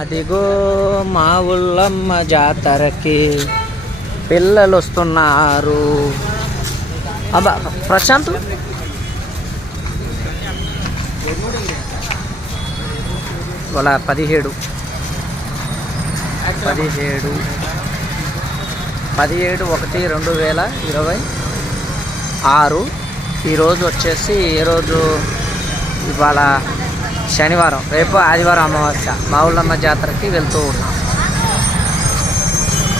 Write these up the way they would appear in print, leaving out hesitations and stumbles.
అదిగో మా ఊళ్ళమ్మ జాతరకి పిల్లలు వస్తున్నారు. అబ్బా ప్రశాంత్ వాళ్ళ 17/1/2026. ఈరోజు వచ్చేసి ఈరోజు ఇవాళ శనివారం, రేపు ఆదివారం అమావాస్య. మా ఊళ్ళమ్మ జాతరకి వెళ్తూ ఉన్నాం.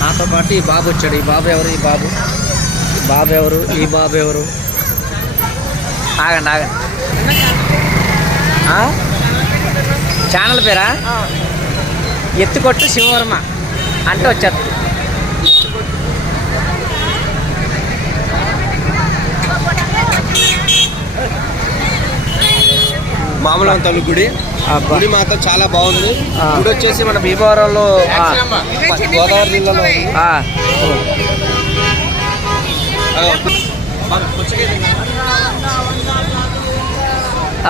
నాతో పాటు ఈ బాబు వచ్చాడు. ఈ బాబు ఎవరు? ఈ బాబు ఎవరు? ఆగండి. ఛానల్ పేరా? ఎత్తుకొట్టు శివవర్మ అంటే వచ్చేది. మామూలు తల్లి గుడి మాత్రం చాలా బాగుంది. గుడి వచ్చేసి మన భీమవరంలో గోదావరి జిల్లాలో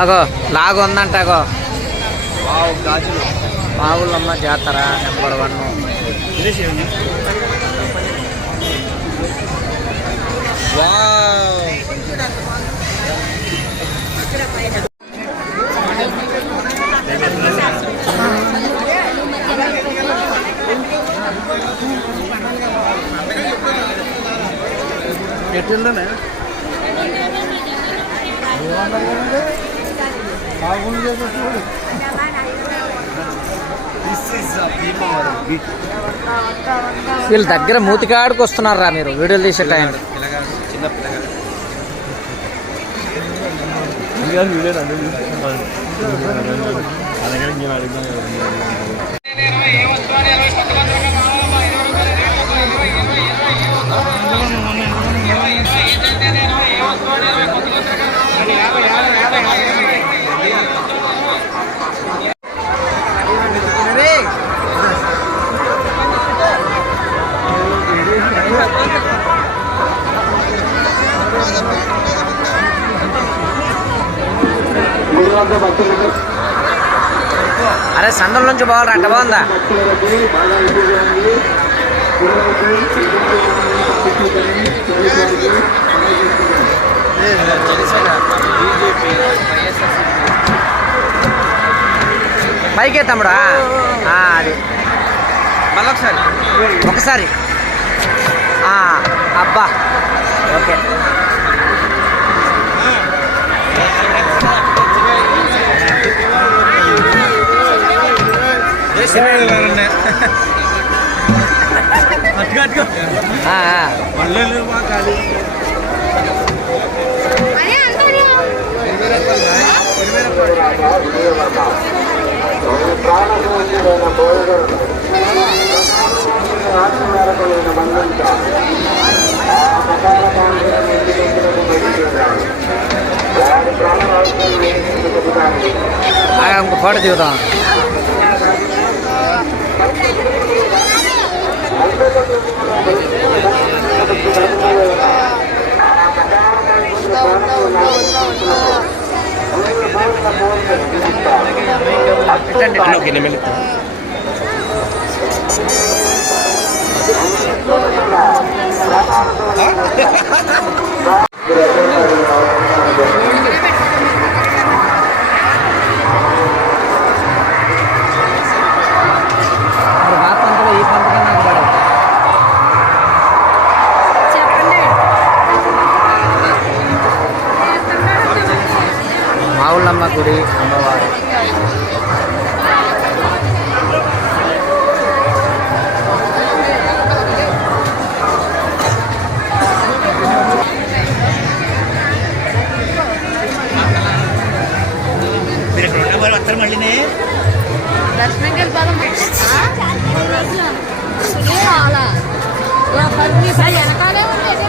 అగో లాగు ఉందంట. అగో మా ఊళ్ళమ్మ జాతర నెంబర్ 1. ఎట్లుందనే వీళ్ళ దగ్గర మూతికాడికి వస్తున్నారా మీరు వీడియోలు తీసే టైం? చిన్న అరే సందుల నుంచి పోవాలరా? అంట బాగుందా? పైకే తమ్ముడా? అది ఒకసారి అబ్బా ఓకే. ఇంకో ఫోటో దిగుతాం. ఈ పంటగా నాకు పడదు. మావుళ్ళమ్మ గుడి అమ్మవారు. దర్శనంకి వెళ్ళిపోదాం. వెనకాలే ఉండేది.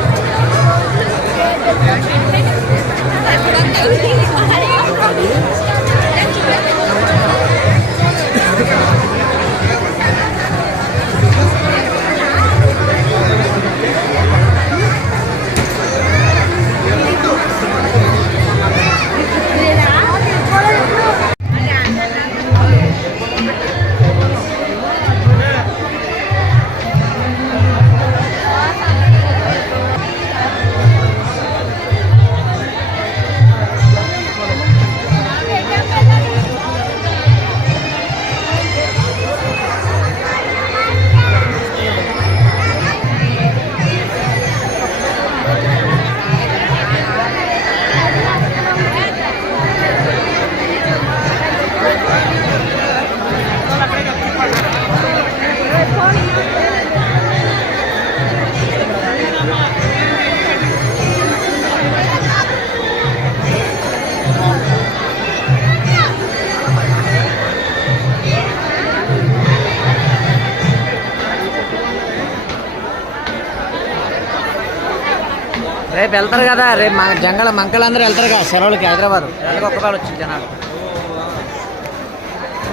రేపు వెళ్తారు కదా, రేపు మా జంగళ మంకలందరూ వెళ్తారు కదా సెలవులకి హైదరాబాద్. నెలకు ఒక్కపాలు వచ్చింది జనాలు.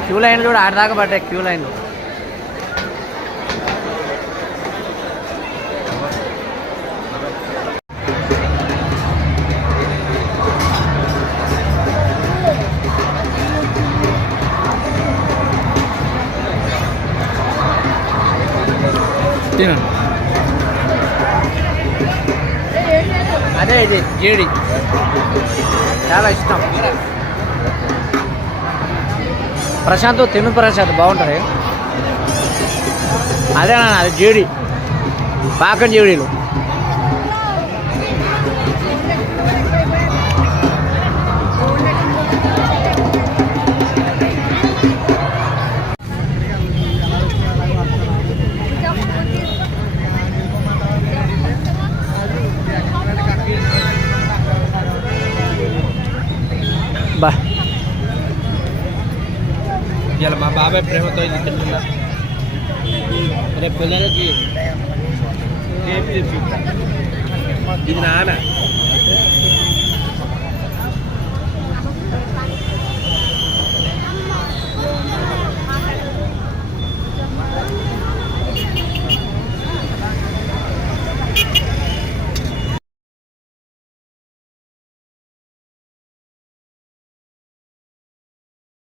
క్యూ లైన్లు కూడా ఆడదాకా పడ్డాయి. క్యూ లైన్లు అదే ఇది జీడి చాలా ఇష్టం. ప్రశాంత్ తిను ప్రశాంత్ బాగుంటుంది. అదేనా అది జీడి పాకం జీడీలు. బా ఇలా మా బాబాయ్ ప్రేమతో ఇది తింటున్నా. రేపు పిల్లలకి ఇది నాన్న